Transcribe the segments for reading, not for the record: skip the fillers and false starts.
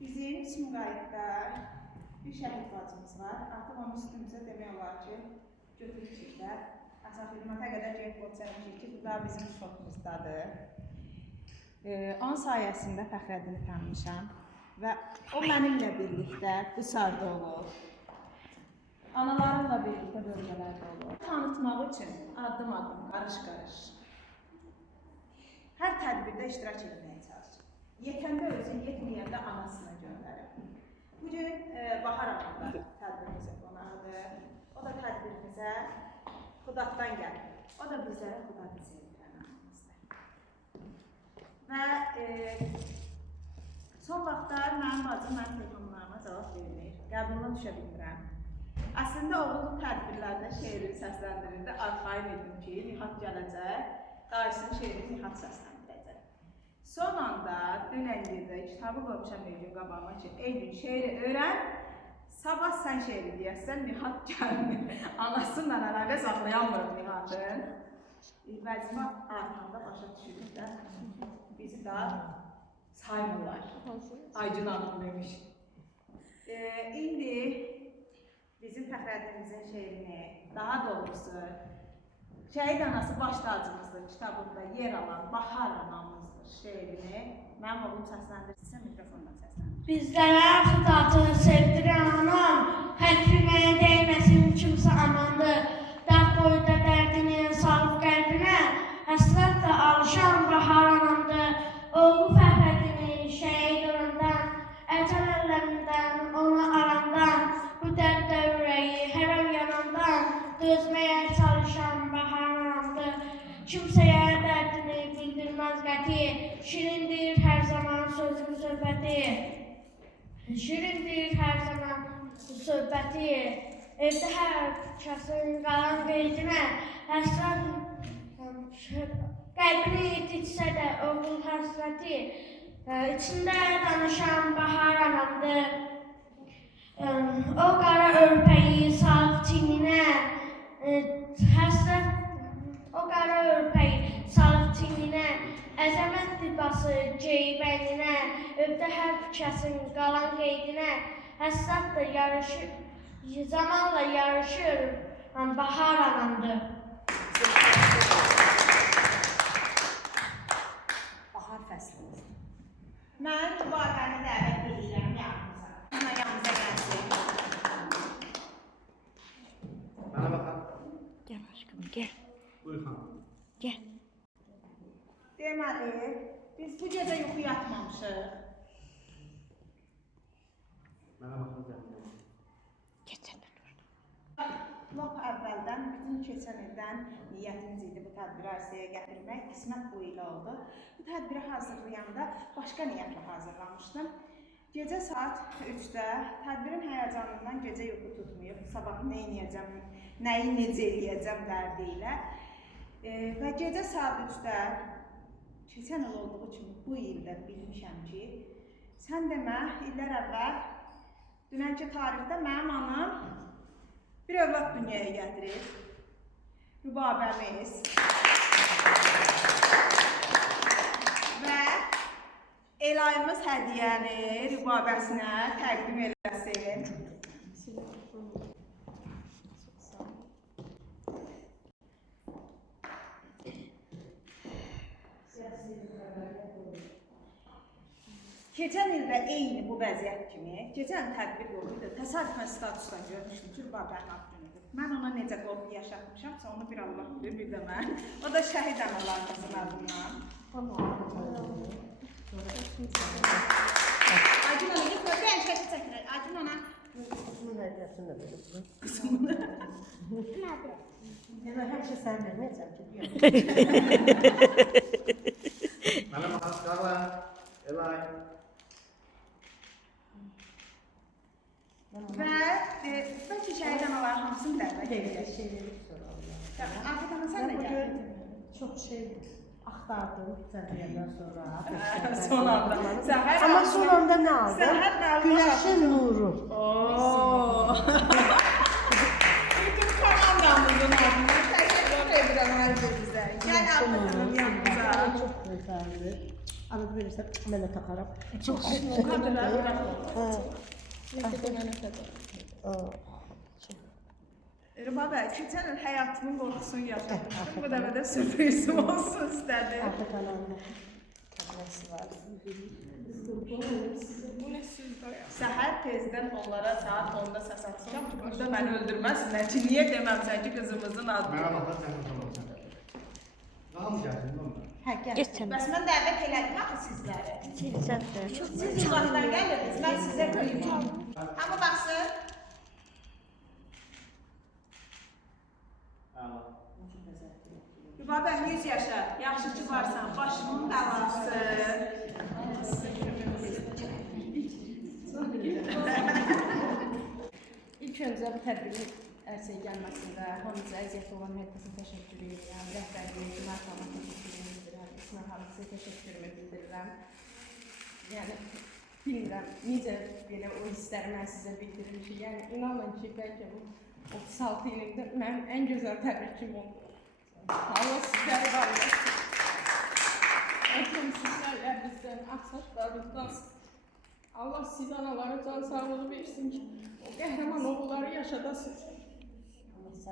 Bizim Sumqayıtda bir şəhid bacımız var. Artıq onun üstümüzə demək olar ki, götürüklər. Əsas xidmətə qədər Jackpot çəkmişik ki, bu da bizim şokumuzdadır. Onun sayəsində Fəxrəddini tanımışam və o mənimlə birlikdə bu sarda olur. Analarımla birlikdə bölgələrdə olur. Tanıtmaq üçün addım-addım, qarış-qarış hər tədbirdə iştirak etməyə çalışır. Yetəndə özün, yetməyəndə anasına göndərir. Bugün Bahar Anamda tədbirimizə qonağıdır. O da tədbirimizə Xudafdan gəlir. O da bizlərə Xudadı sevdirən anamızdır. Və son vaxtlar mənim bacım mənim telefonlarıma cavab vermir. Qəbuluna düşə bilmirəm. Əslində oğlum tədbirlərdə şeirini səsləndirirdi. Arxayın edim ki, Nihat gələcək, dayısının şeirini Nihat səsləndirəcək. Son anda dünən gecə kitabı qoymuşam bir gün qabağıma ki, ey gün şeiri öyrən, sabah sən şeiri deyəsən, Nihat gəlmir. Anasıyla əlaqə saxlayamırıq Nihatın. Vəzifə arxanda başa düşürük də bizi daha saymırlar. Aycun Hanım demiş. İndi bizim Fəxrəddinimizin şeirini, daha doğrusu Şəhid Anası baş tacımızdır kitabında yer alan Bahar Anamızdır şeirini mənim oğlum səsləndirsə mikrofonla səsləndir. Bizlərə Xudadı sevdirən anam, xətrimə dəyməsin kimsə amandır. Dağ boyda dərdini salıb qəlbinə, həsrətlə alışan Bahar Anamdır. Oğlu Fəxrəddini şəhid olandan, əcəl əllərindən, onu arandan, bu dərddə ürəyi hər an yanandan, dözməyə çalışan Bahar Anamdır. Kimsəyə dərdini bildirməz qəti, şirindir hər zaman sözün söhbəti. Şirindir hər zaman söhbəti. Evdə hər kəsin qalan qeydinə, həsrət qəlbini itirsə də oğul həsrəti, içində danışan Bahar Anamdır. O qara örpəyi salıb çininə, həsrət, o qara örpəyi salıb çininə, əzəmət libası geyib əyninə, evdə hər kəsin qalan qeydinə, həsrətlə yarışır, zamanla yarışır Bahar Anamdır. Bahar fəslidir. Mən Rübabəni dəvət edirəm yanımıza. Ona yanımıza gəlsin. Bana bakalım. Gel aşkım gel. Buyur hanım. Gel. Deməli, biz bu gecə yuxu yatmamışıq. Bana bakalım. Geçen de dur. Lap əvvəldən, bütün keçən ildən niyyətimiz idi bu tədbiri ərsəyə gətirmək. Qismət bu il oldu. Bu tədbiri hazırlayanda başqa niyyətlə hazırlamışdım. Gecə saat 3-də tədbirin həyəcanından gecə yuxu tutmayıb, sabah nə edəcəm, nəyi necə eləyəcəm dərdi ilə. Və gecə saat 3-də keçən il olduğu kimi bu ildə bilmişəm ki, sən demə, illər əvvəl dünənki tarixdə mənim anam bir övlad dünyaya gətirir. Rübabəmiz. Və Elayımız hədiyəni Rübabəsinə təqdim eləsin. Keçən ildə eyni bu vəziyyət kimi, keçən tədbir oldu, təsadüfən statusdan görmüşdüm ki, Rübabənin ad günüdür. Mən ona necə qorxu yaşatmışamsa, onu bir Allah bilir, bir də mən. O da şəhid analarımızın adından. Acun ana, gitmə, ben şəkil çəkirək. Acun ana. Kızımın hədiyəsini də verir. Qısmını. Yəni, həmişə sən verməyəcəm ki, diyor. Bana bakalım. Carla. Elay. Və bəlkə şəhid analar hamısını dəvət edəcək. Afət ana, sən də gəl. Çox şey axtardım səhərdən sonra. Son anda. Amma son anda nə aldım? Səhər nə aldım? Güneşin nuru. Ooo. Bütün komandamızın adına təşəkkür edirəm hər birinizə. Gəl Afət anam yanımıza. Çox gözəldir. Arada verirsən, mən də taxaram. Kadrlar buraxın. Hə. Rıma bəy, keçən il həyatımın qorxusunu yaşamışdım. Bu dəfə də sürprizim olsun istədim. Afət anamın təbləsi var. Bu ne sürpriz? Səhər tezdən onlara saat 10-da səs atacağım ki, burada məni öldürməsinlər ki, niyə deməmsən ki, qızımızın adını. Mənə baxar sən utanırsan. Hamı gəlsin onlar. Hə, gəl. Geçen. Bəs mən dəvət elədim axı sizləri. Çok Siz uzaqdan gəldiniz, mən sizə qıyım. Amma baxsın. Əla. Rübabəm 100 yaşa, yaxşı ki varsan, başımın bəlası. İlk öncə bu tədbirin ərsəyə gəlməsində hamımıza əziyyət olan hər kəsə təşəkkür edirəm. Rəhbərliyə, mərhəmət təşəkkürümü bildirirəm. İsmail Halıqsa təşəkkürümü bildirirəm. Yəni, bilmirəm, necə belə o hissləri mən sizə bildirim ki, yəni inanın ki, bəlkə bu 36 ilində mənim ən gözəl təbrikim oldu. Allah sizləri var eləsin. Əkəm sizlərlə bizdən, axsaçlarımızdan. Allah siz anaları can sağlığı versin ki, o qəhrəman oğulları yaşadasınız.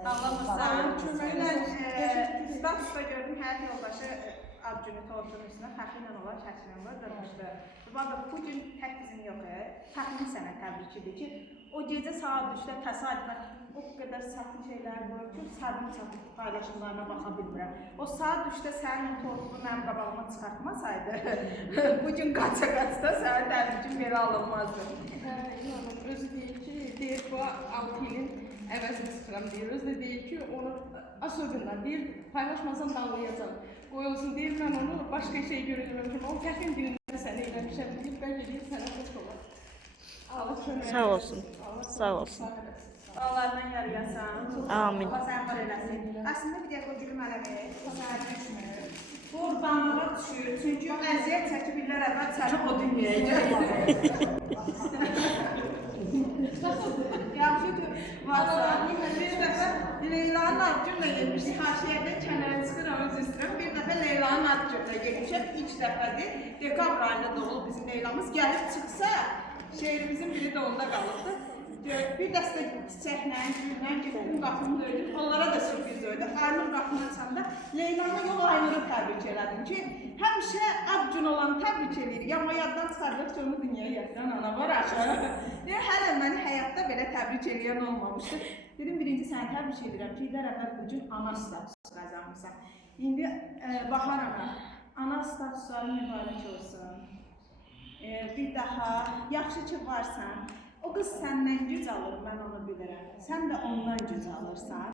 Allah'ımızdan dünən statusda gördüm, həyat yoldaşı ad günü tortunun üstünə fəxrlə olan şəkillər durmuşdu. Rübabə, bu gün tək bizim yox, fəxrin sənə təbrikidir ki, o gecə saat 3-də təsadüfən o qədər saxlı şeylər var ki, səbrim çatıb paylaşımlarına baxa bilmirəm. O saat 3-də sənin o tortunu mənim qabağıma çıxartmasaydı, bu gün qaça-qaçda sənin təbrikin belə alınmazdı. İnanın, özü deyir ki, deyir bu 6 ilin əvəzini sıxıram deyir. Özü də deyir ki, onu asırgından deyir, paylaşmasam danlayacam. Qoyulsun deyir, mən onu başqa şey görürəm ki, o fəxrin dilində sənə eləmişəm deyir, bəlkə deyir sənə xoş olar. Allah kömək Sağ olsun. Sağ olsun. Allah'dan yarayasan. Amin. Allah sən var eləsin. Əslində bir dəqiqə o gülü mənə ver, o sənə düşmür. Qurbanlığa düşür, çünki əziyyət çəkib illər əvvəl səni o dünyaya gəlməyəcək. Yaxşı ki, varsa, bir dəfə Leylanın ad günlə getmişdik, haşiyədə kənara çıxıram, öz üstürəm. Bir dəfə Leylanın ad günlə getmişəm, ilk dəfədir. Dekabr ayında doğulub bizim Leylamız. Gəlib çıxsa, şehrimizin biri də onda qalıbdı. Bir dəstə çiçəklə, güllə, getdim qapını döydüm, onlara da sürpriz döydüm. Aynur qapını açanda Leylanı yol Aynur'u təbrik elədim ki, həmişə ad gün olan təbrik eləyirik, amma yaddan çıxardıqca onu dünyaya gətirən ana var aşağı. Hələ məni həyatda belə təbrik eləyən olmamışdı. Dedim, birinci səni təbrik edirəm ki, illər əvvəl bu gün ana statusu qazanmışsan. İndi Bahar ana statusları mübarək olsun. Bir daha, yaxşı ki varsan. O qız səndən güc alır, mən onu bilirəm. Sən də ondan güc alırsan.